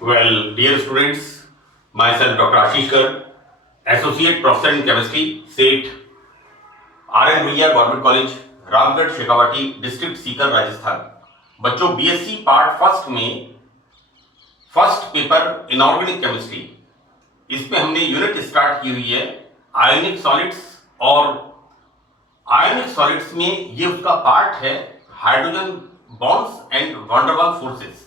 Well, dear students, myself Dr. Ashish Garg, Associate Professor in Chemistry, SAT, RN भैया government college, Ramgarh Shekhawati, district Sikar, Rajasthan. बच्चों, BSc part first में first paper inorganic chemistry, इसमें हमने unit start की हुई है ionic solids. और आयोनिक सॉलिड्स में ये उसका पार्ट है hydrogen bonds and van der Waals forces.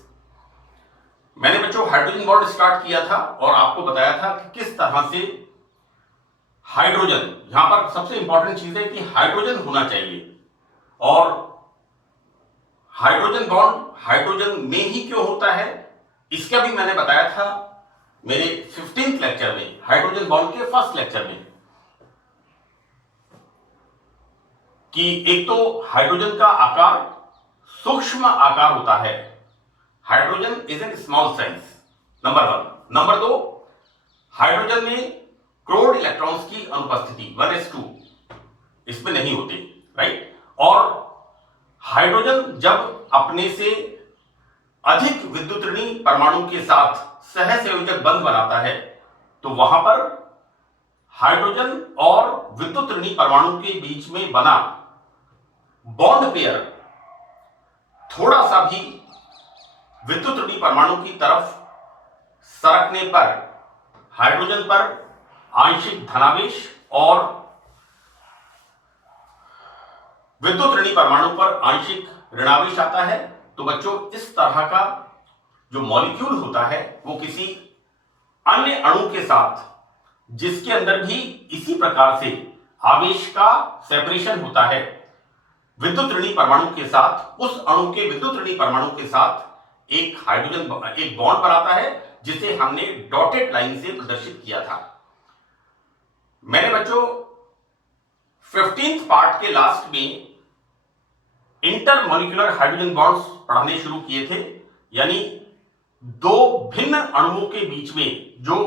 मैंने बच्चों हाइड्रोजन बॉन्ड स्टार्ट किया था और आपको बताया था कि किस तरह से हाइड्रोजन, यहां पर सबसे इंपॉर्टेंट चीज है कि हाइड्रोजन होना चाहिए। और हाइड्रोजन बॉन्ड हाइड्रोजन में ही क्यों होता है, इसका भी मैंने बताया था मेरे 15th लेक्चर में, हाइड्रोजन बॉन्ड के फर्स्ट लेक्चर में, कि एक तो हाइड्रोजन का आकार सूक्ष्म आकार होता है, hydrogen is an small size, number 1। Number 2, hydrogen में क्लोरीन इलेक्ट्रॉन्स की अनुपस्थिति 1s2 इसमें नहीं होते, राइट। और हाइड्रोजन जब अपने से अधिक विद्युत ऋणी परमाणु के साथ सहसंयोजक बंध बनाता है तो वहां पर हाइड्रोजन और विद्युत ऋणी परमाणु के बीच में बना बॉन्ड पेयर थोड़ा सा भी विद्युत ऋणी परमाणु की तरफ सरकने पर हाइड्रोजन पर आंशिक धनावेश और विद्युत ऋणी परमाणु पर आंशिक ऋणावेश आता है। तो बच्चों, इस तरह का जो मॉलिक्यूल होता है वो किसी अन्य अणु के साथ, जिसके अंदर भी इसी प्रकार से आवेश का सेपरेशन होता है विद्युत ऋणी परमाणु के साथ, उस अणु के विद्युत ऋणी परमाणु के साथ एक हाइड्रोजन एक बॉन्ड बनाता है, जिसे हमने डॉटेड लाइन से प्रदर्शित किया था। मैंने बच्चों 15th पार्ट के लास्ट में इंटरमॉलिक्यूलर हाइड्रोजन बॉन्ड्स पढ़ाने शुरू किए थे, यानी दो भिन्न अणुओं के बीच में जो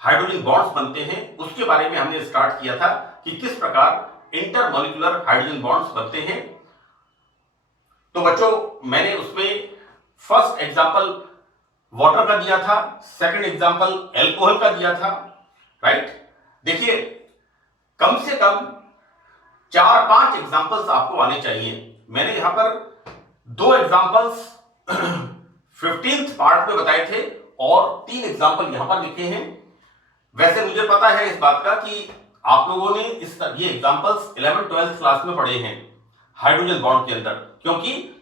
हाइड्रोजन बॉन्ड्स बनते हैं उसके बारे में हमने स्टार्ट किया था कि किस प्रकार इंटरमॉलिक्यूलर हाइड्रोजन बॉन्ड्स बनते हैं। तो बच्चों, मैंने उसमें फर्स्ट एग्जांपल वाटर का दिया था, सेकंड एग्जांपल एल्कोहल का दिया था, राइट। देखिए, कम से कम 4-5 एग्जांपल्स आपको आने चाहिए। मैंने यहां पर 2 एग्जांपल्स 15th पार्ट में बताए थे और 3 एग्जांपल यहां पर लिखे हैं। वैसे मुझे पता है इस बात का कि आप लोगों ने ये एग्जांपल्स 11th-12th क्लास में पढ़े हैं हाइड्रोजन बॉन्ड के अंदर, क्योंकि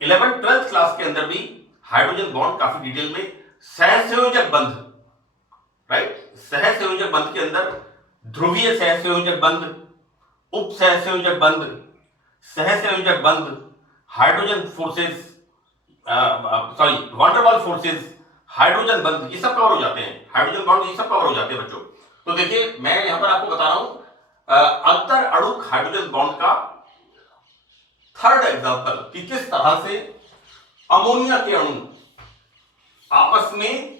11th-12th क्लास के अंदर भी हाइड्रोजन बॉन्ड काफी डिटेल में सहसंयोजक बंध, राइट, सहसंयोजक बंध के अंदर ध्रुवीय सहसंयोजक बंध, उप सहसंयोजक बंध, सहसंयोजक बंध, hydrogen forces, van der Waals forces, hydrogen बंध, ये सब कवर हो जाते हैं, हाइड्रोजन बॉन्ड ये सब कवर हो जाते हैं बच्चों। तो देखिए, मैं यहां पर आपको बता रहा हूं अंतर अणुक हाइड्रोजन बॉन्ड का थर्ड एग्जांपल कि किस तरह से अमोनिया के अणु आपस में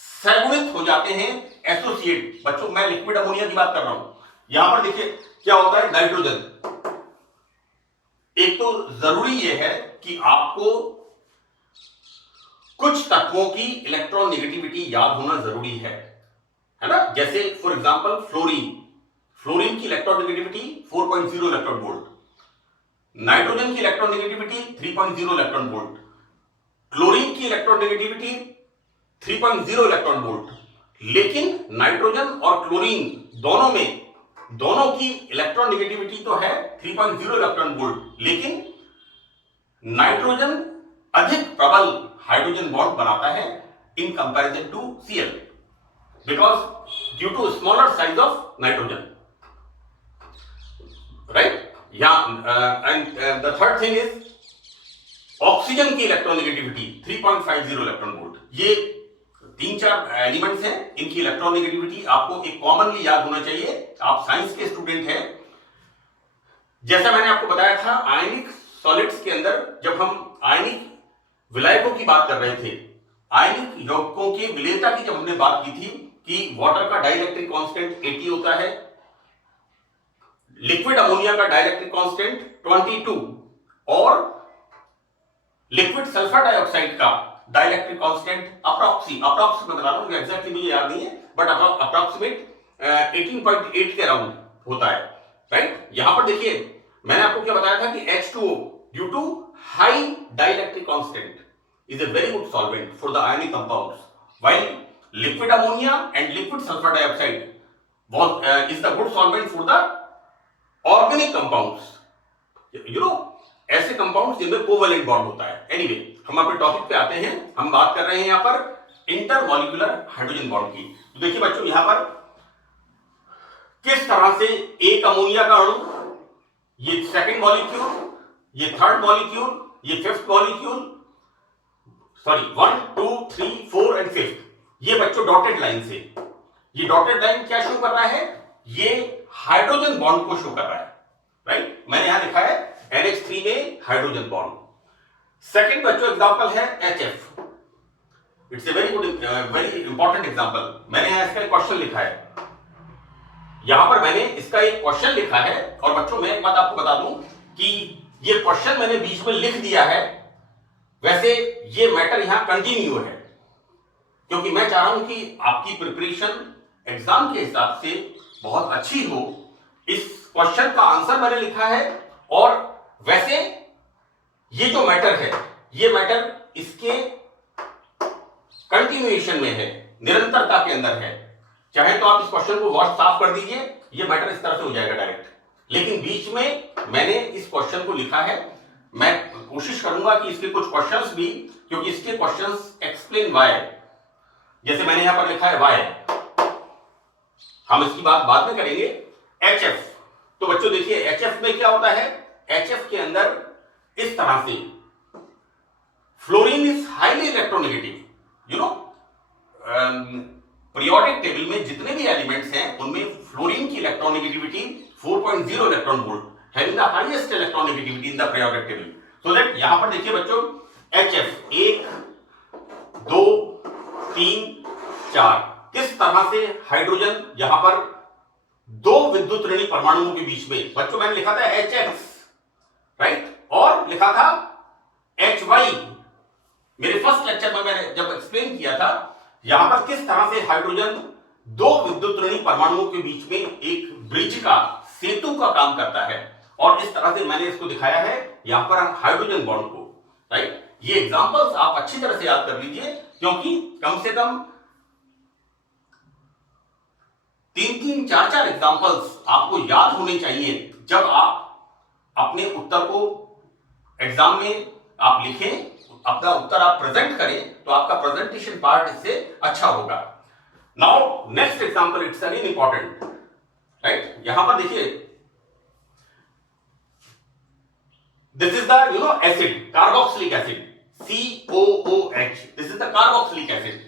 सहगुणित हो जाते हैं, एसोसिएट। बच्चों, मैं लिक्विड अमोनिया की बात कर रहा हूं। यहां पर देखिए क्या होता है, नाइट्रोजन। एक तो जरूरी यह है कि आपको कुछ तत्वों की इलेक्ट्रॉन नेगेटिविटी याद होना जरूरी है ना। जैसे फॉर एग्जांपल फ्लोरीन की electron negativity 4.0 electron volt, nitrogen की electron negativity 3.0 electron volt, chlorine की इलेक्ट्रॉन नेगेटिविटी 3.0 इलेक्ट्रॉन वोल्ट। लेकिन नाइट्रोजन और क्लोरीन दोनों की इलेक्ट्रॉन नेगेटिविटी तो है 3.0 इलेक्ट्रॉन वोल्ट, लेकिन नाइट्रोजन अधिक प्रबल हाइड्रोजन बॉन्ड बनाता है in comparison to Cl, because due to smaller size of nitrogen, right. And the third thing is oxygen की इलेक्ट्रॉन नेगेटिविटी 3.50 इलेक्ट्रॉन वोल्ट। ये 3-4 एलिमेंट्स हैं, इनकी इलेक्ट्रॉन नेगेटिविटी आपको एक कॉमनली याद होना चाहिए। आप साइंस के स्टूडेंट हैं। जैसा मैंने आपको बताया था, आयनिक सॉलिड्स के अंदर जब हम आयनिक विलायकों की बात कर रहे थे, आयनिक यौगिकों की विलेयता की जब हमने बात की थी कि वाटर का डाइलेक्ट्रिक कांस्टेंट 80 होता है, लिक्विड अमोनिया का डाइलेक्ट्रिक कांस्टेंट 22 और लिक्विड सल्फर डाइऑक्साइड का डाइलेक्ट्रिक कांस्टेंट अप्रॉक्स मैं बता रहा हूँ, एग्जैक्टली मुझे याद नहीं है, बट अप्रॉक्सीमेट 18.8 के अराउंड होता है, राइट। यहां पर देखिए मैंने आपको क्या बताया था कि H2O due to high dielectric constant is a very good solvent for the ionic compounds, while liquid ammonia and liquid sulfur dioxide is the good solvent for the organic compounds. You know, ऐसे compounds जिनमें covalent bond होता है। Anyway, हम अपने topic पे आते हैं। हम बात कर रहे हैं यहाँ पर इंटरमॉलिक्यूलर हाइड्रोजन बॉन्ड की। तो देखिए बच्चों, यहाँ पर किस तरह से एक अमोनिया का अणु, ये सेकंड मॉलिक्यूल, ये थर्ड मॉलिक्यूल, ये फिफ्थ मॉलिक्यूल, सॉरी 1 2 3 4 एंड 5, ये बच्चों डॉटेड लाइन से, ये डॉटेड लाइन क्या शो कर रहा है, ये हाइड्रोजन बॉन्ड को शो कर रहा है, राइट। मैंने यहां लिखा है NH3 में हाइड्रोजन बॉन्ड। सेकंड बच्चों एग्जांपल है HF, it's a very good very important example. मैंने यहां इसका क्वेश्चन लिखा है, यहां पर मैंने इसका एक क्वेश्चन लिखा है। और बच्चों मैं एक बात आपको बता दूं कि ये क्वेश्चन मैंने बीच में लिख दिया है, वैसे ये मैटर यहां कंटिन्यू है, क्योंकि मैं चाह रहा हूं कि आपकी प्रिपरेशन एग्जाम के हिसाब से बहुत अच्छी हो। इस क्वेश्चन का आंसर मैंने लिखा है, और वैसे ये जो मैटर है, ये मैटर इसके कंटिन्यूएशन में है, निरंतरता के अंदर है। चाहे तो आप इस क्वेश्चन को वॉश साफ कर दीजिए, ये मैटर इस तरह से हो जाएगा डायरेक्ट, लेकिन बीच में मैंने इस क्वेश्चन को लिखा है। मैं कोशिश करूंगा कि इसके कुछ क्वेश्चंस भी, क्योंकि इसके क्वेश्चंस एक्सप्लेन वाई, जैसे मैंने यहां पर लिखा है वाई, हम इसकी बात बाद में करेंगे। HF, तो बच्चों देखिए HF में क्या होता है, HF के अंदर इस तरह से fluorine is highly electronegative. You know, periodic table में जितने भी एलिमेंट्स हैं उनमें फ्लोरीन की electronegativity 4.0 electron volt, having the highest electronegativity in the periodic table. So that यहां पर देखिए बच्चों HF 1 2 3 4, किस तरह से हाइड्रोजन यहां पर दो विद्युत ऋणी परमाणुओं के बीच में, बच्चों मैंने लिखा था HX, राइट, और लिखा था HY मेरे फर्स्ट लेक्चर में मैंने जब एक्सप्लेन किया था। यहां पर किस तरह से हाइड्रोजन दो विद्युत ऋणी परमाणुओं के बीच में एक ब्रिज का, सेतु का काम करता है, और इस तरह से मैंने इसको दिखाया है यहां पर हाइड्रोजन बॉन्ड को, राइट। ये एग्जांपल्स आप अच्छी तरह से याद कर लीजिए, क्योंकि कम से कम 3-3 4-4 एग्जांपल्स आपको याद होने चाहिए जब आप अपने उत्तर को एग्जाम में आप लिखें, अपना उत्तर आप प्रेजेंट करें, तो आपका प्रेजेंटेशन पार्ट इससे अच्छा होगा। Now next example, it's very important, right. यहां पर देखिए this is the acid, carboxylic acid, COOH, this is the carboxylic acid,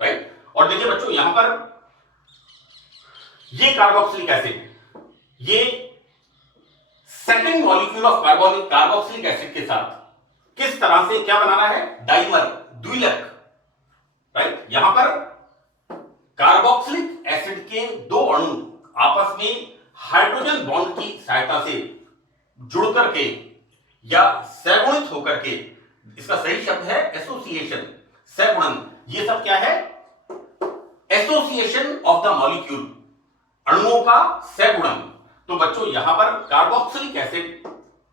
right. और देखिए बच्चों यहां पर ये कार्बोक्सिलिक एसिड, ये second molecule of carboxylic acid के साथ किस तरह से क्या बना रहा है, डाइमर, द्विलक, राइट। यहां पर कार्बोक्सिलिक एसिड के दो अणु आपस में हाइड्रोजन बॉन्ड की सहायता से जुड़ करके या सहगुणित होकर के, इसका सही शब्द है एसोसिएशन, सहगुणन, ये सब क्या है, एसोसिएशन ऑफ द मॉलिक्यूल, अणुओं का सहगुणन। तो बच्चों यहां पर कार्बोक्सिलिक एसिड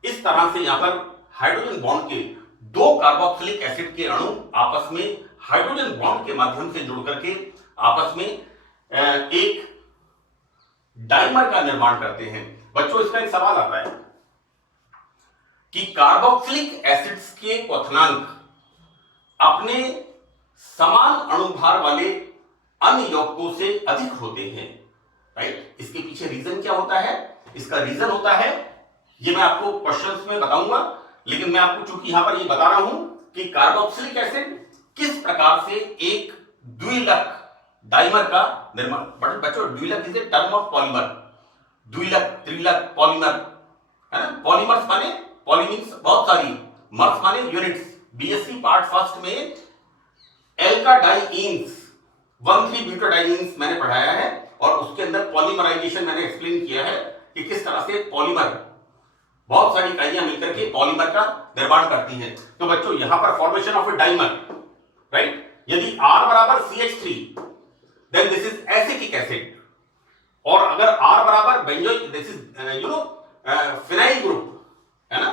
इस तरह से, यहां पर हाइड्रोजन बॉन्ड के दो कार्बोक्सिलिक एसिड के अणु आपस में हाइड्रोजन बॉन्ड के माध्यम से जुड़ करके आपस में एक डाइमर का निर्माण करते हैं। बच्चों इसका एक सवाल आता है कि कार्बोक्सिलिक एसिड्स के क्वथनांक अपने समान अणुभार वाले अन्य यौगिकों से अधिक होते हैं, राइट। इसके पीछे रीजन क्या होता है, इसका रीजन होता है, ये मैं आपको क्वेश्चंस में बताऊंगा, लेकिन मैं आपको चूंकि यहां पर ये बता रहा हूं कि कार्बोक्सिलिक एसिड किस प्रकार से एक द्विलक डाइमर का निर्माण, बच्चों द्विलक is a term of polymer, द्विलक, त्रिलक, पॉलीमर, है ना। पॉलीमर्स माने, पॉलीमीन्स बहुत सारी, मर्स माने यूनिट्स। बीएससी पार्ट फर्स्ट में एल्काडाइंस 1,3-ब्यूटाडाइंस मैंने पढ़ाया है, और उसके अंदर पॉलीमराइजेशन मैंने एक्सप्लेन किया है कि किस तरह से पॉलीमर, बहुत सारी इकाइयां मिलकर के पॉलीमर का निर्माण करती हैं। तो बच्चों यहां पर formation of a dimer, right? यदि R बराबर CH3 then this is acetic acid, और अगर R बराबर benzoic, this is phenyl group, है ना?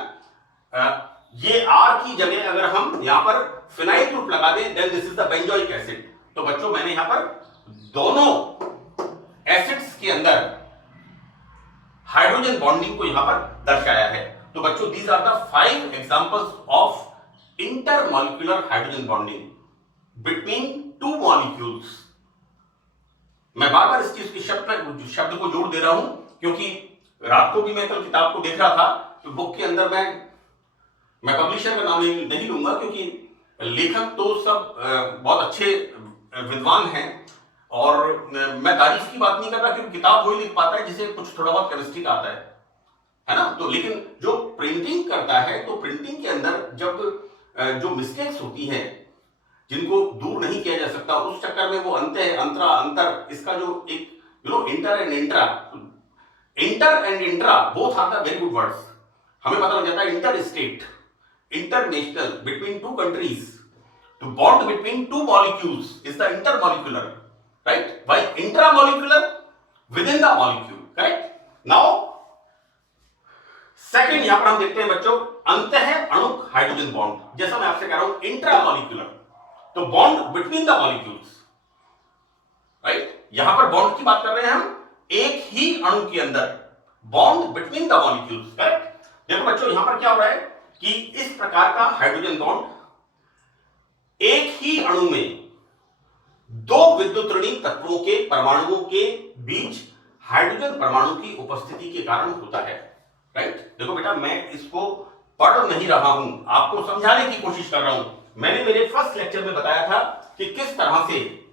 ये R की जगह अगर हम यहां पर फिनाइल ग्रुप लगा दें then this is the benzoic acid. तो बच्चों मैंने यहां पर दोनों एसिड्स के अंदर हाइड्रोजन बॉन्डिंग को यहां पर दर्शाया है। तो बच्चों these are the 5 examples of intermolecular hydrogen bonding between 2 molecules. मैं बार बार इस चीज की शब्द को जोड़ दे रहा हूं क्योंकि रात को भी मैं कल किताब को देख रहा था, तो बुक के अंदर मैं पब्लिशर का नाम नहीं लूंगा क्योंकि लेखक तो सब बहुत अच्छे विद्वान हैं, और मैं तारीफ की बात नहीं कर रहा क्योंकि किताब वही लिख पाता है जिसे कुछ थोड़ा बहुत केमिस्ट्री का आता है ना? तो लेकिन जो प्रिंटिंग करता है, तो प्रिंटिंग के अंदर जब जो मिस्टेक्स होती हैं जिनको दूर नहीं किया जा सकता, उस चक्कर में वो अंतर इसका जो एक inter and intra both are the very good words. हमें पता लग जाता है inter state, international, between 2 countries, to bond between 2 molecules is the intermolecular, right? While intramolecular within the molecule, correct? Now second यहां पर हम देखते हैं बच्चों अंतः अणुक हाइड्रोजन बॉन्ड। जैसा मैं आपसे कह रहा हूं इंट्रामोलिक्यूलर, तो bond between the molecules, right? यहां पर बॉन्ड की बात कर रहे हैं हम एक ही अणु के अंदर, bond between the molecules, correct? देखो बच्चों यहां पर क्या हो रहा है कि इस प्रकार का हाइड्रोजन बॉन्ड एक ही अणु में 2 विद्युत ऋणी तत्वों के परमाणुओं के बीच हाइड्रोजन परमाणु की उपस्थिति के कारण होता है, राइट? देखो बेटा मैं इसको पढ़ नहीं रहा हूं, आपको समझाने की कोशिश कर रहा हूं। मैंने मेरे फर्स्ट लेक्चर में बताया था कि किस तरह से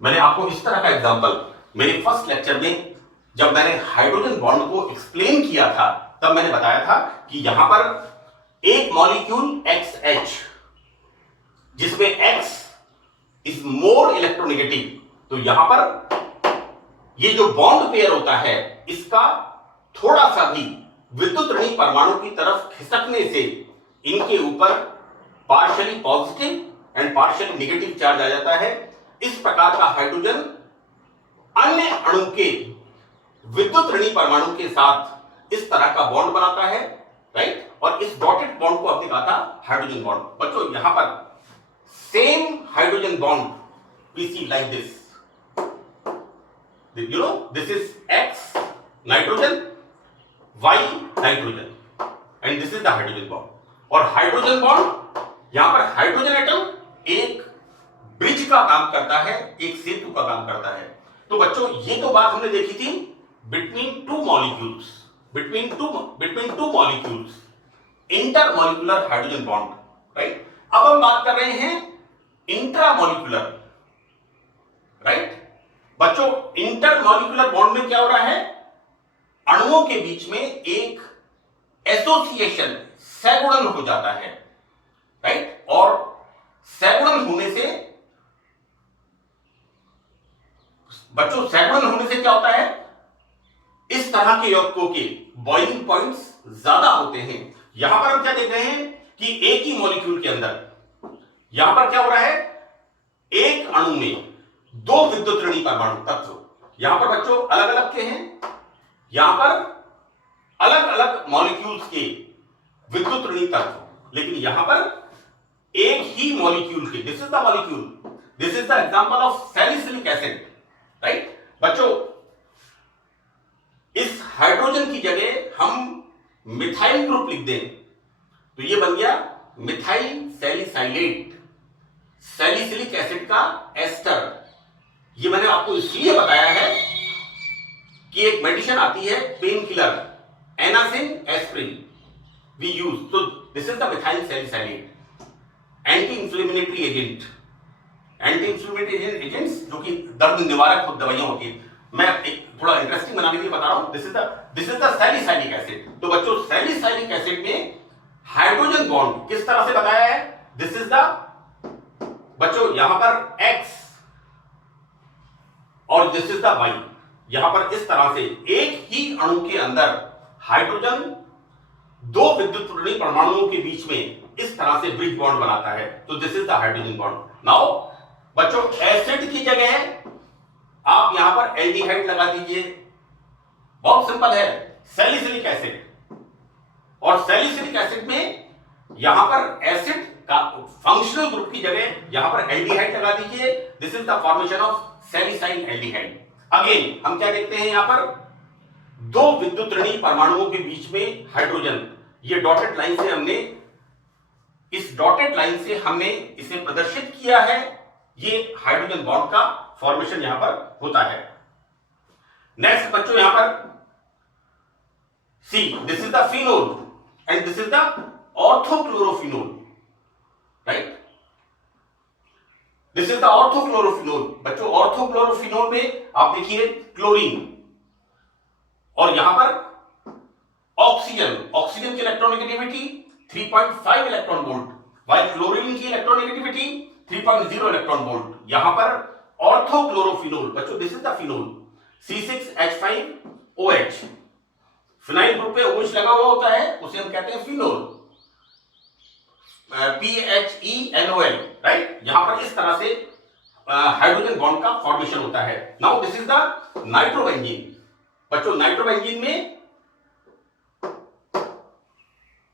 मैंने आपको इस तरह का एग्जांपल मेरे फर्स्ट लेक्चर में जब मैंने हाइड्रोजन बॉन्ड को एक्सप्लेन किया था तब मैंने बताया था कि यहां पर एक मॉलिक्यूल XH जिसमें X इज मोर इलेक्ट्रोनेगेटिव, तो यहां पर ये जो बॉन्ड पेयर होता है इसका थोड़ा सा भी विद्युत ऋणी परमाणु की तरफ खिसकने से इनके ऊपर partially positive and partially negative charge आ जाता है। इस प्रकार का हाइड्रोजन अन्य अणु के विद्युत ऋणी परमाणु के साथ इस तरह का बॉन्ड बनाता है, राइट? और इस डॉटेड बॉन्ड को आपने कहा था हाइड्रोजन बॉन्ड। बच्चों यहां पर same hydrogen bond we see like this, this is X nitrogen, Y nitrogen, and this is the hydrogen bond. और हाइड्रोजन बॉन्ड यहां पर हाइड्रोजन एटम एक ब्रिज का काम करता है, एक सेतु का काम करता है। तो बच्चों ये तो बात हमने देखी थी between two molecules, between two molecules, intermolecular hydrogen bond, right? अब हम बात कर रहे हैं इंट्रामॉलिक्यूलर, राइट? बच्चों इंटरमॉलिक्यूलर बॉन्ड में क्या हो रहा है? अणुओं के बीच में एक एसोसिएशन, सहगुणन हो जाता है, राइट? और सहगुणन होने से बच्चों सहगुणन होने से क्या होता है? इस तरह के यौगिकों के बॉइलिंग पॉइंट्स ज्यादा होते हैं। यहां पर हम क्या देख रहे हैं कि एक ही मॉलिक्यूल के अंदर यहां पर क्या हो रहा है? एक अणु में 2 विद्युत ऋणी परमाणु तत्व, यहां पर बच्चों अलग अलग के हैं, यहां पर अलग अलग मॉलिक्यूल्स के विद्युत ऋणी तत्व, लेकिन यहां पर एक ही मॉलिक्यूल के, this is the molecule, this is the example of salicylic acid, right? बच्चों इस हाइड्रोजन की जगह हम मिथाइल ग्रुप लिख दें तो ये बन गया मिथाइल सैलिसाइलेट, सैलिसिलिक एसिड का एस्टर। ये मैंने आपको इसलिए बताया है कि एक मेडिसिन आती है painkiller, Anacin aspirin we use, तो this is the methyl salicylate, anti inflammatory agent, anti inflammatory agents जो कि दर्द निवारक दवाइयां होती है। मैं एक थोड़ा इंटरेस्टिंग बनाने के लिए बता रहा हूं। This is the salicylic acid. तो बच्चों सैलिसाइलिक एसिड में हाइड्रोजन बॉन्ड किस तरह से बताया है? दिस इज द बच्चों यहां पर X और दिस इज द Y। यहां पर इस तरह से एक ही अणु के अंदर हाइड्रोजन दो विद्युत ऋणात्मक परमाणुओं के बीच में इस तरह से ब्रिज बॉन्ड बनाता है। तो this is the hydrogen bond. Now बच्चों एसिड की जगह आप यहां पर एल्डिहाइड लगा दीजिए। बहुत सिंपल है, सैलिसिलिक एसिड। और सैलिसिलिक एसिड में यहां पर एसिड का फंक्शनल ग्रुप की जगह यहां पर एल्डिहाइड लगा दीजिए। This is the formation of salicylaldehyde. Again हम क्या देखते हैं यहां पर दो विद्युत ऋणात्मक परमाणुओं के बीच में हाइड्रोजन। ये डॉटेड लाइन से हमने इस डॉटेड लाइन से हमने इसे प्रदर्शित किया है। ये हाइड्रोजन बॉन्ड का फॉर्मेशन यहां पर होता है। नेक्स्ट बच्चों यहां पर see this is the phenol and this is the orthochlorophenol, right? This is the orthochlorophenol. बच्चों ऑर्थोक्लोरोफिनोल में आप देखिए क्लोरीन और यहां पर ऑक्सीजन की इलेक्ट्रॉनिगेटिविटी 3.5 इलेक्ट्रॉन वोल्ट, वाइल क्लोरीन की इलेक्ट्रॉनिगेटिविटी 3.0 इलेक्ट्रॉन वोल्ट। यहां पर ऑर्थोक्लोरोफिनोल बच्चों this is the phenol C6H5OH। Phenyl group पे OH लगा हुआ होता है, उसे हम कहते हैं फिनोल। PHENOL, right? यहां पर इस तरह से हाइड्रोजन बॉन्ड का फॉर्मेशन होता है। Now this is the nitrobenzene. बच्चों नाइट्रोबेंजीन में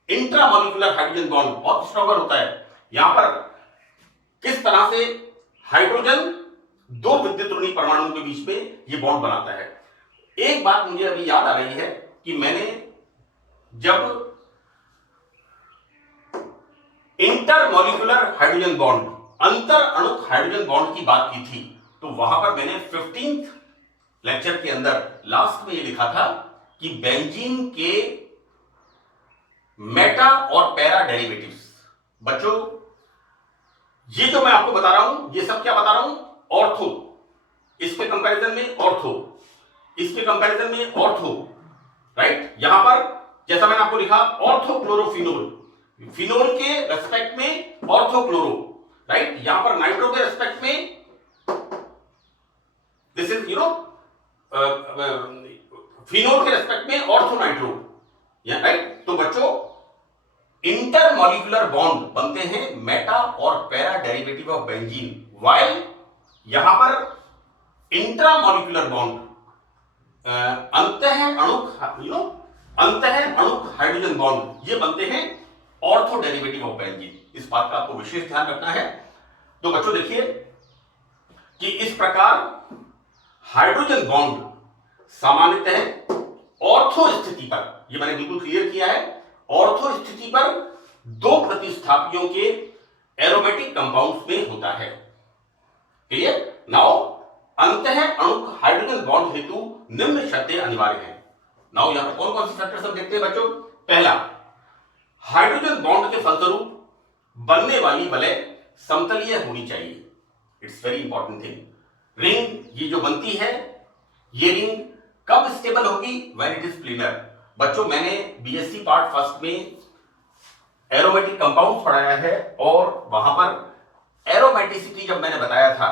इंट्रामोलिकुलर हाइड्रोजन बॉन्ड बहुत स्ट्रॉन्गर होता है। यहां पर किस तरह से हाइड्रोजन दो विद्युत ऋणात्मक परमाणुओं के बीच में यह बॉन्ड बनाता है। एक बात मुझे अभी याद आ रही है कि मैंने जब इंटरमोलिकुलर हाइड्रोजन बॉन्ड अंतर अणुक हाइड्रोजन बॉन्ड की बात की थी, तो वहां पर मैंने 15th लेक्चर के अंदर लास्ट में यह लिखा था कि बेंजीन के मेटा और पैरा डेरिवेटिव्स। बच्चों ये जो मैं आपको बता रहा हूं ये सब क्या बता रहा हूं? ऑर्थो। इसके कंपैरिजन में ऑर्थो, इसके कंपैरिजन में ऑर्थो, राइट? यहां पर जैसा मैंने आपको लिखा ऑर्थोक्लोरोफिनोल, फिनोल के रेस्पेक्ट में ऑर्थोक्लोरो, राइट? यहां पर नाइट्रो के रेस्पेक्ट में दिस इज फिनोल के रेस्पेक्ट में ऑर्थोनाइट्रो, राइट? तो बच्चों इंटरमोलिकुलर बॉन्ड बनते हैं मेटा और para derivative of benzene, while यहां पर इंट्रामोलिकुलर बॉन्ड अंतः अणुक हाइड्रोजन बॉन्ड ये बनते हैं ऑर्थो डेरिवेटिव ऑफ बेंजीन। इस बात का आपको विशेष ध्यान रखना है। तो बच्चों देखिए कि इस प्रकार हाइड्रोजन बॉन्ड सामान्यतः ऑर्थो स्थिति पर, यह मैंने बिल्कुल क्लियर किया है, ऑर्थो स्थिति पर दो प्रतिस्थापियों के एरोमेटिक कंपाउंड्स में होता है। क्लियर? नाउ अंतः अणुक हाइड्रोजन बॉन्ड हेतु निम्न शर्तें अनिवार्य हैं। नाउ यहां पर कौन कौन सी फैक्टर्स हम देखते हैं बच्चों? पहला, हाइड्रोजन बॉन्ड के फलस्वरूप बनने वाली वलय समतलीय होनी चाहिए। It's very important thing. Ring ये जो बनती है, ये रिंग कब स्टेबल होगी? When it is planar. बच्चों मैंने बीएससी पार्ट फर्स्ट में एरोमेटिक कंपाउंड्स पढ़ाया है और वहां पर एरोमेटिसिटी जब मैंने बताया था,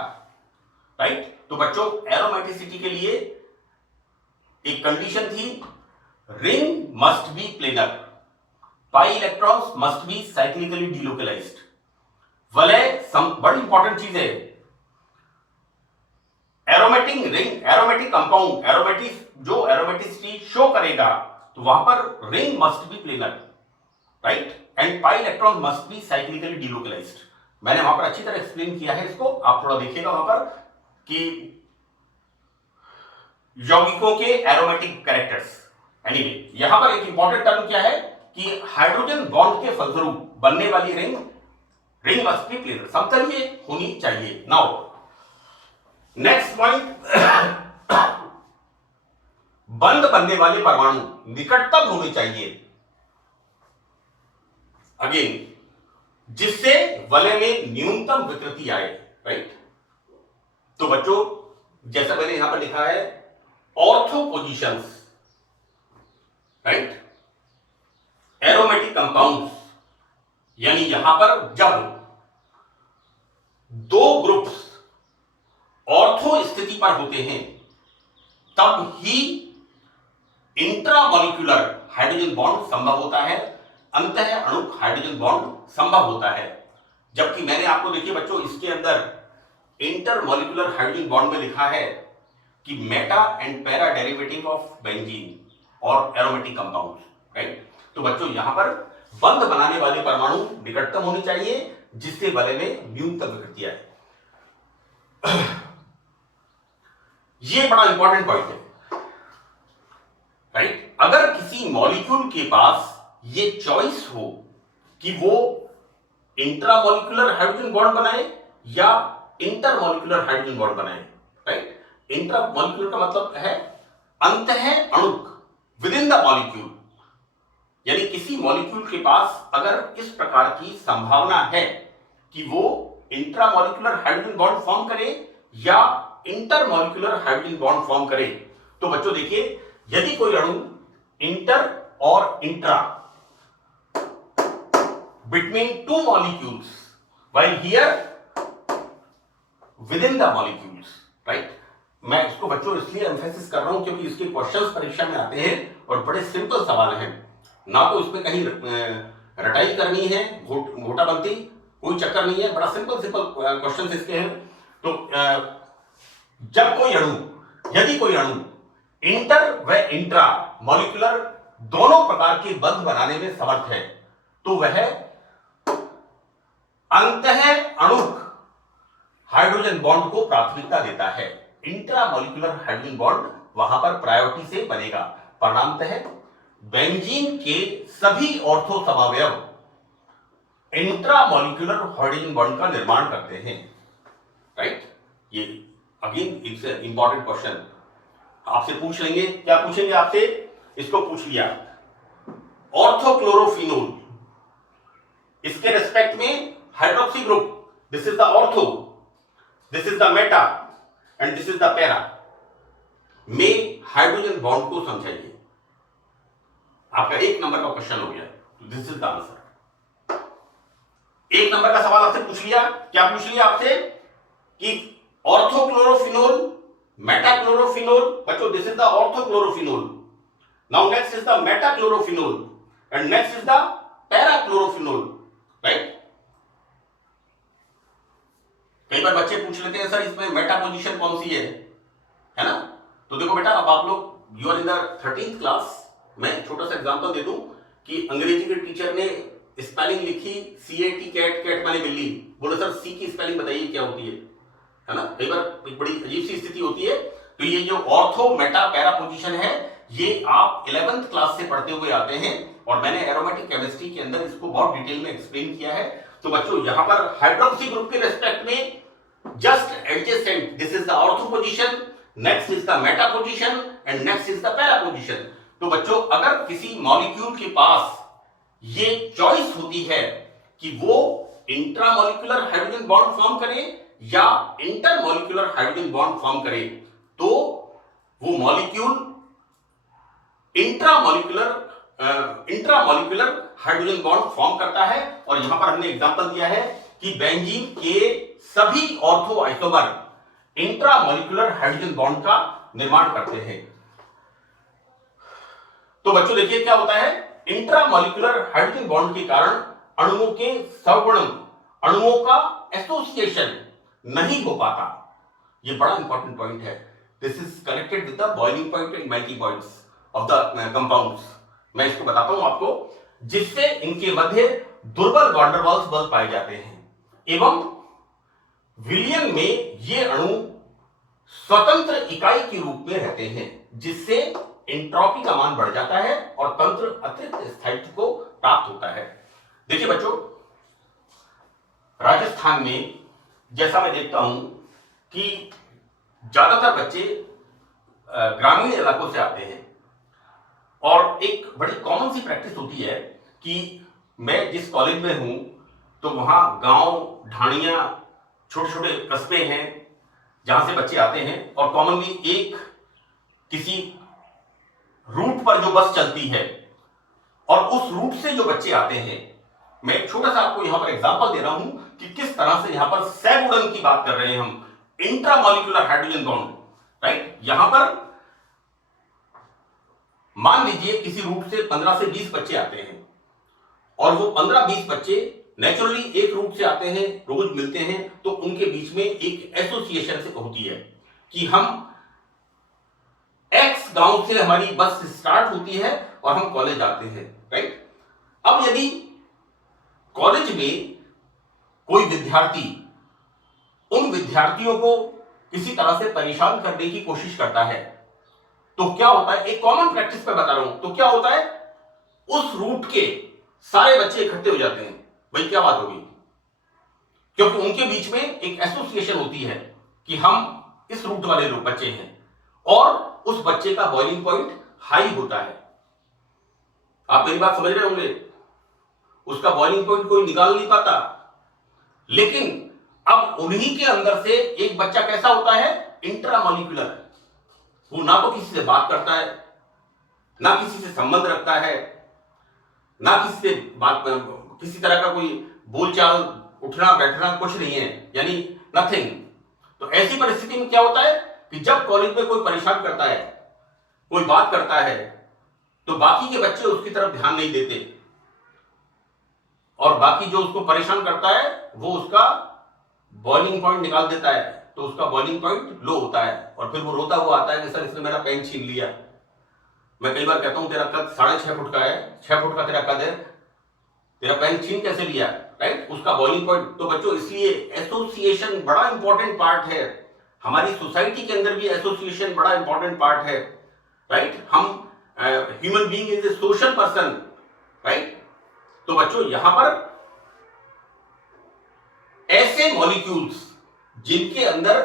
राइट? तो बच्चों एरोमेटिसिटी के लिए एक कंडीशन थी, ring must be planar, pi electrons must be cyclically delocalised. वलय बड़ी इंपॉर्टेंट चीज है। एरोमेटिक रिंग, एरोमेटिक कंपाउंड, जो एरोमेटिसिटी शो करेगा तो वहां पर ring must be planar, right? And pi electron must be cyclically delocalised. मैंने वहां पर अच्छी तरह एक्सप्लेन किया है इसको, आप थोड़ा देखिएगा वहां पर कि यौगिकों के एरोमेटिक कैरेक्टर्स। एनीवे यहां पर एक इंपॉर्टेंट टर्म क्या है कि हाइड्रोजन बॉन्ड के फलस्वरूप बनने वाली रिंग मस्ट बी प्लेनर, समतलीय होनी चाहिए। नाउ नेक्स्ट पॉइंट, बंद बनने वाले परमाणु निकटतम होने चाहिए। अगेन जिससे वलय में न्यूनतम विकृति आए, राइट? तो बच्चों जैसा मैंने यहां पर लिखा है ortho positions, right, aromatic compounds, यानी यहां पर जब दो ग्रुप्स ऑर्थो स्थिति पर होते हैं तब ही इंट्रामॉलिक्यूलर हाइड्रोजन बॉन्ड संभव होता है, अंतः अणुक हाइड्रोजन बॉन्ड संभव होता है। जबकि मैंने आपको देखिए बच्चों इसके अंदर इंटरमॉलिक्यूलर हाइड्रोजन बॉन्ड में लिखा है कि Meta and para derivative of benzene और एरोमेटिक कंपाउंड्स, राइट। तो बच्चों यहां पर बंध बनाने वाले परमाणु निकटतम होने चाहिए जिससे वलय में न्यूनतम विकृति आए। ये बड़ा इंपॉर्टेंट पॉइंट है, राइट। अगर किसी मॉलिक्यूल के पास ये चॉइस हो कि वो इंट्रामॉलिक्यूलर हाइड्रोजन बॉन्ड बनाए या इंटरमॉलिक्यूलर हाइड्रोजन बॉन्ड बनाए, राइट। इंट्रामॉलिक्यूलर का मतलब है अंतः अणुक, विद इन द मॉलिक्यूल, यानी किसी मॉलिक्यूल के पास अगर इस प्रकार की संभावना है कि वो इंट्रामॉलिक्यूलर हाइड्रोजन बॉन्ड फॉर्म करे या इंटरमॉलिक्यूलर हाइड्रोजन बॉन्ड फॉर्म करे, तो बच्चों देखिए यदि कोई अणु इंटर और intra between two molecules while here with in the molecules, right. मैं इसको बच्चों इसलिए एम्फेसिस कर रहा हूं क्योंकि इसके क्वेश्चंस परीक्षा में आते हैं और बड़े सिंपल सवाल हैं, ना तो इसमें कहीं रटाई करनी है, घोटा बनती, कोई चक्कर नहीं है, बड़ा सिंपल क्वेश्चन इसके हैं। तो जब कोई अणु, यदि कोई अणु इंटर व इंट्रा मॉलिक्यूलर दोनों प्रकार के बंध बनाने में समर्थ है तो वह अंतः अणुक हाइड्रोजन बॉन्ड को प्राथमिकता देता है। इंट्रा मॉलिक्यूलर हाइड्रोजन बॉन्ड वहां पर प्रायोरिटी से बनेगा। परिणामतः बेंजीन के सभी ऑर्थो समवयव इंट्रा मॉलिक्यूलर हाइड्रोजन बॉन्ड का निर्माण करते हैं, राइट। ये अगेन इट्स इंपॉर्टेंट क्वेश्चन, आपसे पूछ लेंगे, क्या पूछेंगे आपसे, इसको पूछ लिया ऑर्थोक्लोरोफिनोल, इसके रिस्पेक्ट में hydroxy group, this is the ortho, this is the Meta and this is the para, में हाइड्रोजन बॉन्ड को समझाइए। आपका 1 नंबर का क्वेश्चन हो गया, this is the answer. 1 number का सवाल आपसे पूछ लिया, क्या पूछ लिया आपसे कि ऑर्थोक्लोरोफिनोल, मेटाक्लोरोफिनोल, बच्चों this is the orthochlorophenol, now next is the metachlorophenol and next is the parachlorophenol, right. कई बार बच्चे पूछ लेते हैं सर इसमें मेटा पोजीशन कौन सी है ना। तो देखो बेटा, अब आप लोग you are in the 13th class, मैं छोटा सा एग्जांपल दे दूं कि अंग्रेजी के टीचर ने स्पेलिंग लिखी CAT, कैट माने बिल्ली, बोले सर सी की स्पेलिंग बताइए क्या होती है ना। कई बार एक बड़ी अजीब सी स्थिति होती है। तो ये जो ऑर्थो मेटा पैरा पोजीशन है ये आप 11th क्लास से पढ़ते हुए आते हैं और मैंने एरोमेटिक केमिस्ट्री के अंदर इसको बहुत डिटेल में एक्सप्लेन किया है। तो बच्चों यहां पर हाइड्रोक्सी ग्रुप के रिस्पेक्ट में just adjacent, this is the ortho position, next is the Meta position and next is the para position. तो बच्चों अगर किसी मॉलिक्यूल के पास ये चॉइस होती है कि वो इंट्रामॉलिक्यूलर हाइड्रोजन बॉन्ड फॉर्म करे या इंटरमॉलिक्यूलर हाइड्रोजन बॉन्ड फॉर्म करे, तो वो molecule intramolecular hydrogen bond form करता है। और यहां पर हमने एग्जांपल दिया है कि बेंजीन के सभी ortho isomer intramolecular hydrogen bond का निर्माण करते हैं। तो बच्चों देखिए क्या होता है, इंट्रामॉलिक्यूलर हाइड्रोजन बॉन्ड के कारण अणुओं के सवगुणन, अणुओं का एसोसिएशन नहीं हो पाता। ये बड़ा इंपॉर्टेंट पॉइंट है। This is connected with the boiling point and melting points of the compounds. मैं इसको बताता हूं आपको, जिससे इनके मध्य दुर्बल वैन डेर वाल्स बल पाए जाते हैं एवं विलयन में ये अणु स्वतंत्र इकाई के रूप में रहते हैं, जिससे एंट्रोपी का मान बढ़ जाता है और तंत्र अतिरिक्त स्थायित्व को प्राप्त होता है। देखिए बच्चों, राजस्थान में जैसा मैं देखता हूं कि ज्यादातर बच्चे ग्रामीण इलाकों से आते हैं और एक बड़ी कॉमन सी प्रैक्टिस होती है कि मैं जिस कॉलेज में हूं तो वहां गांव, ढाणियां, छोटे छोटे कस्बे हैं, जहां से बच्चे आते हैं, और कॉमनली एक किसी रूट पर जो बस चलती है और उस रूट से जो बच्चे आते हैं, मैं एक छोटा सा आपको यहां पर एग्जांपल दे रहा हूं कि किस तरह से यहां पर सैग उड़न की बात कर रहे हैं हम, इंट्रामॉलिक्यूलर हाइड्रोजन बॉन्ड, राइट। यहां पर मान लीजिए किसी रूट से 15 से 20 बच्चे आते हैं और वो 15-20 बच्चे नेचुरली एक रूट से आते हैं, रोज मिलते हैं, तो उनके बीच में एक एसोसिएशन से होती है कि हम एक्स गांव से हमारी बस स्टार्ट होती है और हम कॉलेज आते हैं, राइट। अब यदि कॉलेज में कोई विद्यार्थी उन विद्यार्थियों को किसी तरह से परेशान करने की कोशिश करता है, तो क्या होता है, एक कॉमन प्रैक्टिस पे बता रहा हूं, तो क्या होता है, उस रूट के सारे बच्चे इकट्ठे हो जाते हैं। भाई क्या बात होगी, क्योंकि उनके बीच में एक एसोसिएशन होती है कि हम इस रूट वाले लोग बच्चे हैं, और उस बच्चे का बॉइलिंग पॉइंट हाई होता है। आप मेरी बात समझ रहे होंगे, उसका बॉइलिंग पॉइंट कोई निकाल नहीं पाता, लेकिन अब उन्हीं के अंदर से एक बच्चा कैसा होता है, इंट्रामॉलिक्यूलर। वो ना तो किसी से बात करता है, ना किसी से संबंध रखता है, ना किसी से बात, किसी तरह का कोई बोलचाल, उठना बैठना कुछ नहीं है, यानी नथिंग। तो ऐसी परिस्थिति में क्या होता है कि जब कॉलेज में कोई परेशान करता है, कोई बात करता है, तो बाकी के बच्चे उसकी तरफ ध्यान नहीं देते, और बाकी जो उसको परेशान करता है वो उसका बॉइलिंग पॉइंट निकाल देता है, तो उसका बॉइलिंग पॉइंट लो होता है, और फिर वो रोता हुआ आता है कि सर इसने मेरा पेन छीन लिया। मैं कई बार कहता हूं तेरा कद 6.5 फुट का है, 6 फुट का तेरा कद है, तेरा पेन छीन कैसे लिया, राइट। उसका बॉइलिंग पॉइंट। तो बच्चों इसलिए एसोसिएशन बड़ा इंपॉर्टेंट पार्ट है, हमारी सोसाइटी के अंदर भी एसोसिएशन बड़ा इंपॉर्टेंट पार्ट है, राइट। हम human being is a social person, right. तो बच्चों यहां पर ऐसे मॉलिक्यूल्स जिनके अंदर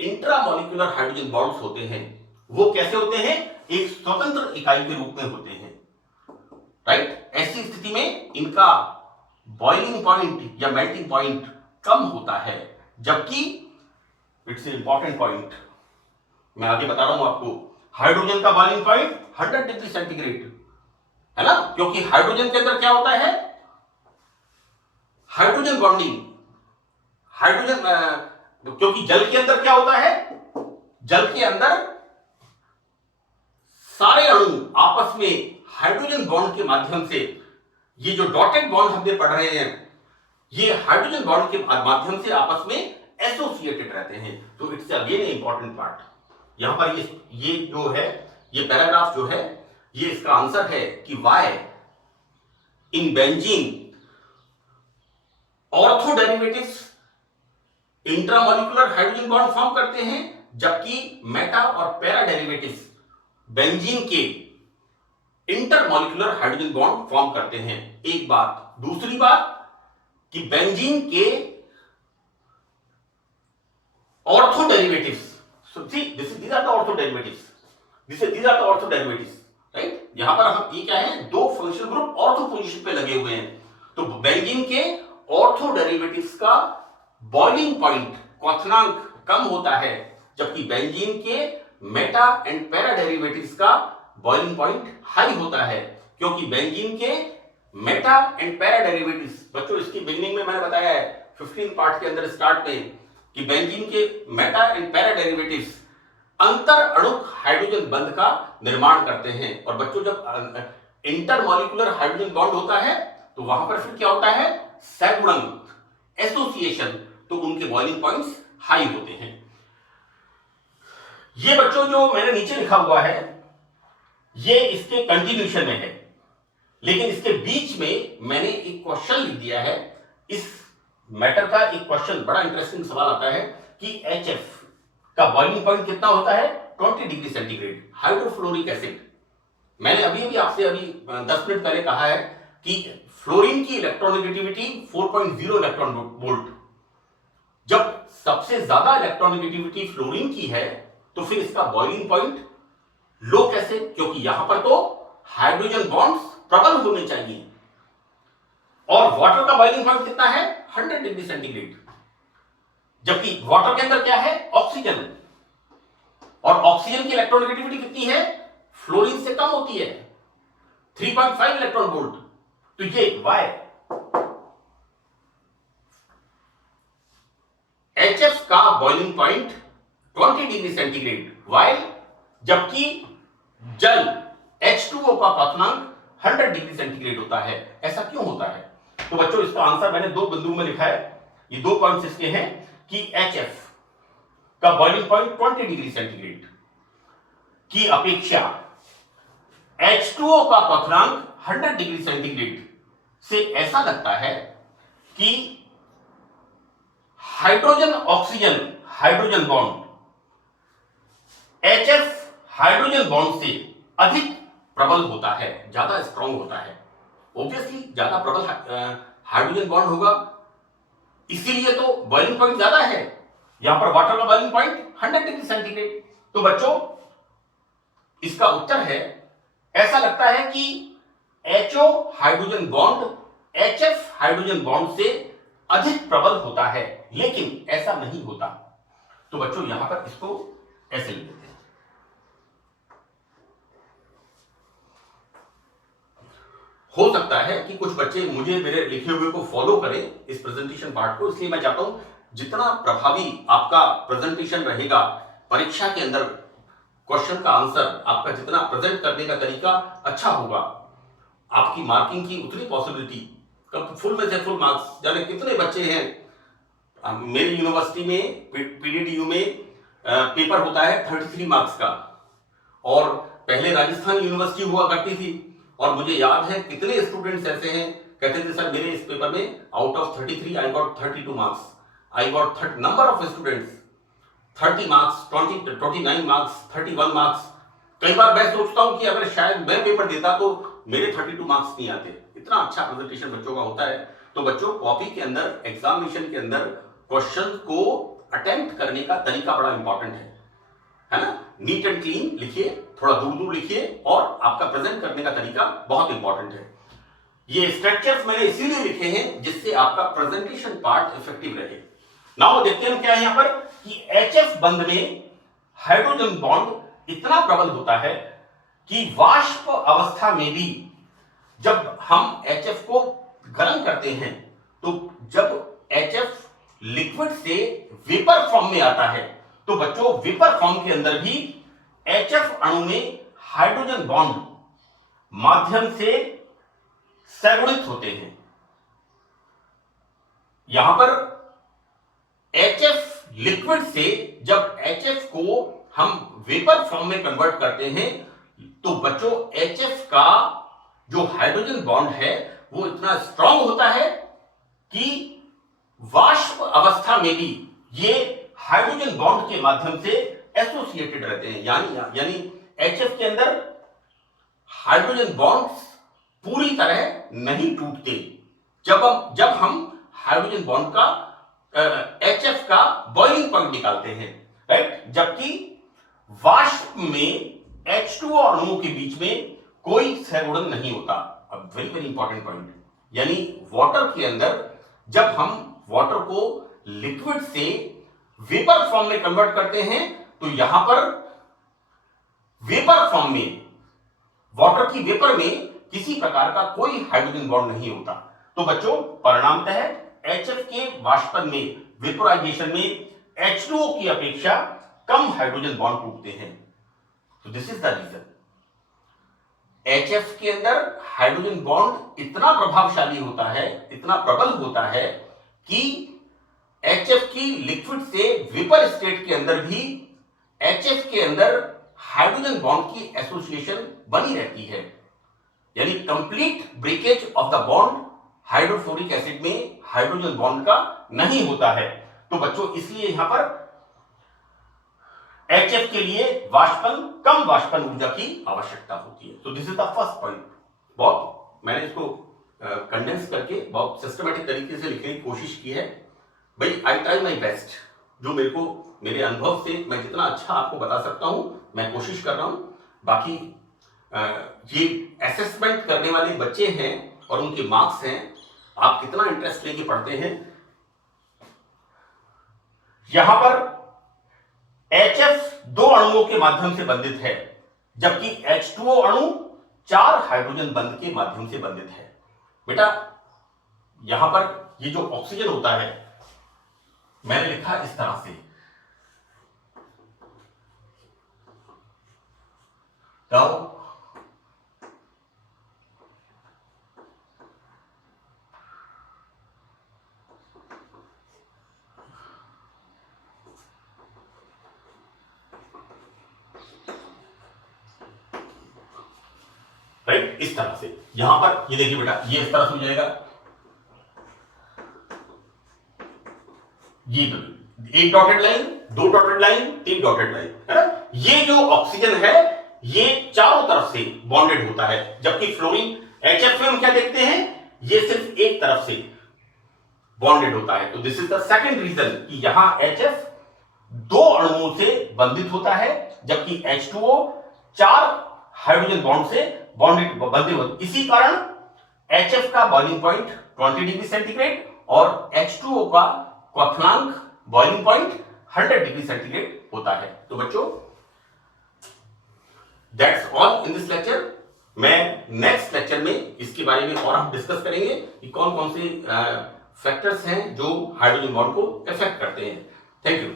इंट्रामॉलिक्यूलर हाइड्रोजन बॉन्ड्स होते हैं, वो कैसे होते हैं, एक स्वतंत्र इकाई के रूप में होते हैं, राइट। ऐसी स्थिति में इनका बॉइलिंग पॉइंट या मेल्टिंग पॉइंट कम होता है, जबकि इट्स ए इंपॉर्टेंट पॉइंट, मैं आगे बता रहा हूं आपको। हाइड्रोजन का बॉइलिंग पॉइंट 100 डिग्री सेंटीग्रेड है ना, क्योंकि हाइड्रोजन के अंदर क्या होता है, हाइड्रोजन बॉन्डिंग, हाइड्रोजन क्योंकि जल के अंदर क्या होता है, जल के अंदर सारे अणु आपस में हाइड्रोजन बॉन्ड के माध्यम से, ये जो डॉटेड बॉन्ड हमने पढ़ रहे हैं, ये हाइड्रोजन बॉन्ड के माध्यम से आपस में एसोसिएटेड रहते हैं। तो इट्स अगेन इंपॉर्टेंट पार्ट। यहां पर ये जो है, ये पैराग्राफ जो है, ये इसका आंसर है कि why in benzene ortho derivatives intramolecular hydrogen bond form करते हैं, जबकि मेटा और पैरा डेरिवेटिव्स बेंजीन के इंटरमॉलिक्यूलर हाइड्रोजन बॉन्ड फॉर्म करते हैं। एक बात। दूसरी बात कि बेंजीन के ortho derivatives, these are the ortho derivatives, these are the ortho derivatives, right. यहां पर हम ये क्या है, दो फंक्शनल ग्रुप ऑर्थो पोजीशन पे लगे हुए हैं, तो बेंजीन के ऑर्थो डेरिवेटिव्स का बॉइलिंग पॉइंट, क्वथनांक कम होता है, जबकि बेंजीन के मेटा एंड पैरा डेरिवेटिव्स का बॉइलिंग पॉइंट हाई होता है, क्योंकि बेंजीन के मेटा एंड पैरा डेरिवेटिव्स, बच्चों इसकी बिगिनिंग में मैंने बताया है 15 पार्ट के अंदर स्टार्ट में, कि बेंजीन के मेटा एंड पैरा डेरिवेटिव्स अंतर अणुक हाइड्रोजन बंध का निर्माण करते हैं। और बच्चों जब इंटरमॉलिक्यूलर हाइड्रोजन बॉन्ड होता है, तो वहां पर फिर क्या होता है, सैगुणन, एसोसिएशन, तो उनके बॉइलिंग पॉइंट्स हाई होते हैं। ये बच्चों जो मैंने नीचे लिखा हुआ है, ये इसके कंटिन्यूशन में है, लेकिन इसके बीच में मैंने एक क्वेश्चन लिख दिया है। इस मैटर का एक क्वेश्चन, बड़ा इंटरेस्टिंग सवाल आता है कि HF का बॉइलिंग पॉइंट कितना होता है, 20 डिग्री सेंटीग्रेड, हाइड्रोफ्लोरिक एसिड। मैंने अभी आपसे 10 मिनट पहले कहा है कि फ्लोरीन की इलेक्ट्रॉनिगेटिविटी 4.0 इलेक्ट्रॉन वोल्ट। जब सबसे ज्यादा इलेक्ट्रॉनिगेटिविटी फ्लोरीन की है, तो फिर इसका बॉइलिंग पॉइंट लो कैसे, क्योंकि यहां पर तो हाइड्रोजन बॉन्ड्स प्रबल होने चाहिए, और वाटर का बॉइलिंग पॉइंट कितना है, 100 डिग्री सेंटीग्रेड। जबकि वाटर के अंदर क्या है, ऑक्सीजन, और ऑक्सीजन की इलेक्ट्रोनेगेटिविटी कितनी है, फ्लोरीन से कम होती है, 3.5 इलेक्ट्रॉन वोल्ट। तो ये वाई HF का boiling point 20 degree centigrade, while जबकि जल H2O का क्वथनांक 100 डिग्री सेंटीग्रेड होता है। ऐसा क्यों होता है? तो बच्चों इसका आंसर मैंने दो बिंदुओं में लिखा है। ये दो पॉइंट्स इसके हैं कि HF का बॉइलिंग पॉइंट 20 डिग्री सेंटीग्रेड की अपेक्षा H2O का क्वथनांक 100 डिग्री सेंटीग्रेड से ऐसा लगता है कि hydrogen oxygen hydrogen bond HF hydrogen bond से अधिक प्रबल होता है, ज्यादा स्ट्रांग होता है। ऑब्वियसली ज्यादा प्रबल हाइड्रोजन बॉन्ड होगा, इसीलिए तो बॉइलिंग पॉइंट ज्यादा है। यहां पर वाटर का बॉइलिंग पॉइंट 100 डिग्री सेंटीग्रेड। तो बच्चों इसका उत्तर है, ऐसा लगता है कि HO hydrogen bond HF hydrogen bond से अधिक प्रबल होता है, लेकिन ऐसा नहीं होता। तो बच्चों यहां पर इसको ऐसे लिख देते हैं। हो सकता है कि कुछ बच्चे मुझे मेरे लिखे हुए को फॉलो करें इस प्रेजेंटेशन पार्ट को, इसलिए मैं चाहता हूं जितना प्रभावी आपका प्रेजेंटेशन रहेगा परीक्षा के अंदर, क्वेश्चन का आंसर आपका जितना प्रेजेंट करने का तरीका अच्छा होगा, आपकी मार्किंग की उतनी पॉसिबिलिटी, फुल में से फुल मार्क्स। जाने कितने बच्चे हैं मेरी यूनिवर्सिटी में, पीडीडीयू में पेपर होता है 33 मार्क्स का, और पहले राजस्थान यूनिवर्सिटी हुआ करती थी, और मुझे याद है कितने स्टूडेंट्स ऐसे हैं कहते थे सर मेरे इस पेपर में out of 33 I got 32 marks, I got number of students 30 marks, 29 marks, 31 marks. कई बार मैं सोचता हूं कि अगर शायद मैं पेपर देता तो मेरे 32 मार्क्स नहीं आते। इतना अच्छा प्रेजेंटेशन बच्चों का होता है। तो बच्चों कॉपी के अंदर, एग्जामिनेशन के अंदर क्वेश्चन को अटेम्प्ट करने का तरीका बड़ा इंपॉर्टेंट है ना। नीट एंड क्लीन लिखिए, थोड़ा दूर दूर लिखिए, और आपका प्रेजेंट करने का तरीका बहुत इंपॉर्टेंट है। ये स्ट्रक्चर्स मैंने इसीलिए लिखे हैं जिससे आपका प्रेजेंटेशन पार्ट इफेक्टिव रहे। नाउ देखते हैं क्या है यहां पर कि HF बंध में हाइड्रोजन बॉन्ड इतना प्रबल होता है कि वाष्प अवस्था में भी जब हम HF को गर्म करते हैं, तो जब HF लिक्विड से वेपर फॉर्म में आता है, तो बच्चों वेपर फॉर्म के अंदर भी HF अणु में हाइड्रोजन बॉन्ड माध्यम से सैगुणित होते हैं। यहां पर HF लिक्विड से जब HF को हम वेपर फॉर्म में कन्वर्ट करते हैं, तो बच्चों HF का जो हाइड्रोजन बॉन्ड है वो इतना स्ट्रांग होता है कि वाष्प अवस्था में भी ये हाइड्रोजन बॉन्ड के माध्यम से एसोसिएटेड रहते हैं। यानी HF के अंदर हाइड्रोजन बॉन्ड्स पूरी तरह नहीं टूटते जब हम हाइड्रोजन बॉन्ड का HF का बॉइलिंग पॉइंट निकालते हैं, राइट। जबकि वाष्प में H2O अणुओं के बीच में कोई सहगुणन नहीं होता। अब वेरी वेरी इंपॉर्टेंट पॉइंट, यानी वाटर के अंदर जब हम वाटर को लिक्विड से वेपर फॉर्म में कन्वर्ट करते हैं, तो यहां पर वेपर फॉर्म में, वाटर की वेपर में किसी प्रकार का कोई हाइड्रोजन बॉन्ड नहीं होता। तो बच्चों परिणामतः HF के वाष्पन में, वेपोराइजेशन में H2O की अपेक्षा कम हाइड्रोजन बॉन्ड टूटते हैं। तो this is the reason. HF के अंदर हाइड्रोजन बॉन्ड इतना प्रभावशाली होता है, इतना प्रबल होता है कि HF की लिक्विड से वेपर स्टेट के अंदर भी HF के अंदर हाइड्रोजन बॉन्ड की एसोसिएशन बनी रहती है। यानी complete breakage of the bond hydrofluoric acid में हाइड्रोजन बॉन्ड का नहीं होता है। तो बच्चों इसलिए यहां पर HF के लिए कम वाष्पन ऊर्जा की आवश्यकता होती है। तो this is the first point. बहुत मैंने इसको कंडेंस करके बहुत सिस्टमेटिक तरीके से लिखने की कोशिश की है। भाई आई ट्राई माई बेस्ट, जो मेरे अनुभव से मैं जितना अच्छा आपको बता सकता हूं मैं कोशिश कर रहा हूं। बाकी ये असेसमेंट करने वाले बच्चे हैं और उनके मार्क्स हैं, आप कितना इंटरेस्ट लेके पढ़ते हैं, यहां पर HF 2 अणुओं के माध्यम से बंधित है, जबकि H2O अणु 4 हाइड्रोजन बंध के माध्यम से बंधित है। बेटा यहां पर ये जो ऑक्सीजन होता है मैंने लिखा इस तरह से, तो राइट, इस तरह से यहां पर ये देखिए बेटा, ये इस तरह से हो जाएगा, ये एक dotted line, 2 dotted line, 3 dotted line, है ना। ये जो ऑक्सीजन है ये चारों तरफ से बॉन्डेड होता है, जबकि फ्लोरीन HF में हम क्या देखते हैं, ये सिर्फ एक तरफ से बॉन्डेड होता है। तो this is the second reason कि यहां HF 2 अणुओं से बंधित होता है, जबकि H2O 4 हाइड्रोजन बॉन्ड से बंधे होते। इसी कारण HF का बॉइलिंग पॉइंट 20 डिग्री सेंटीग्रेड और H2O का क्वथनांक बॉइलिंग पॉइंट 100 डिग्री सेंटीग्रेड होता है। तो बच्चों that's all in this lecture. मैं नेक्स्ट लेक्चर में इसके बारे में और हम डिस्कस करेंगे कि कौन कौन से फैक्टर्स हैं जो हाइड्रोजन बॉन्ड को इफेक्ट करते हैं। Thank you.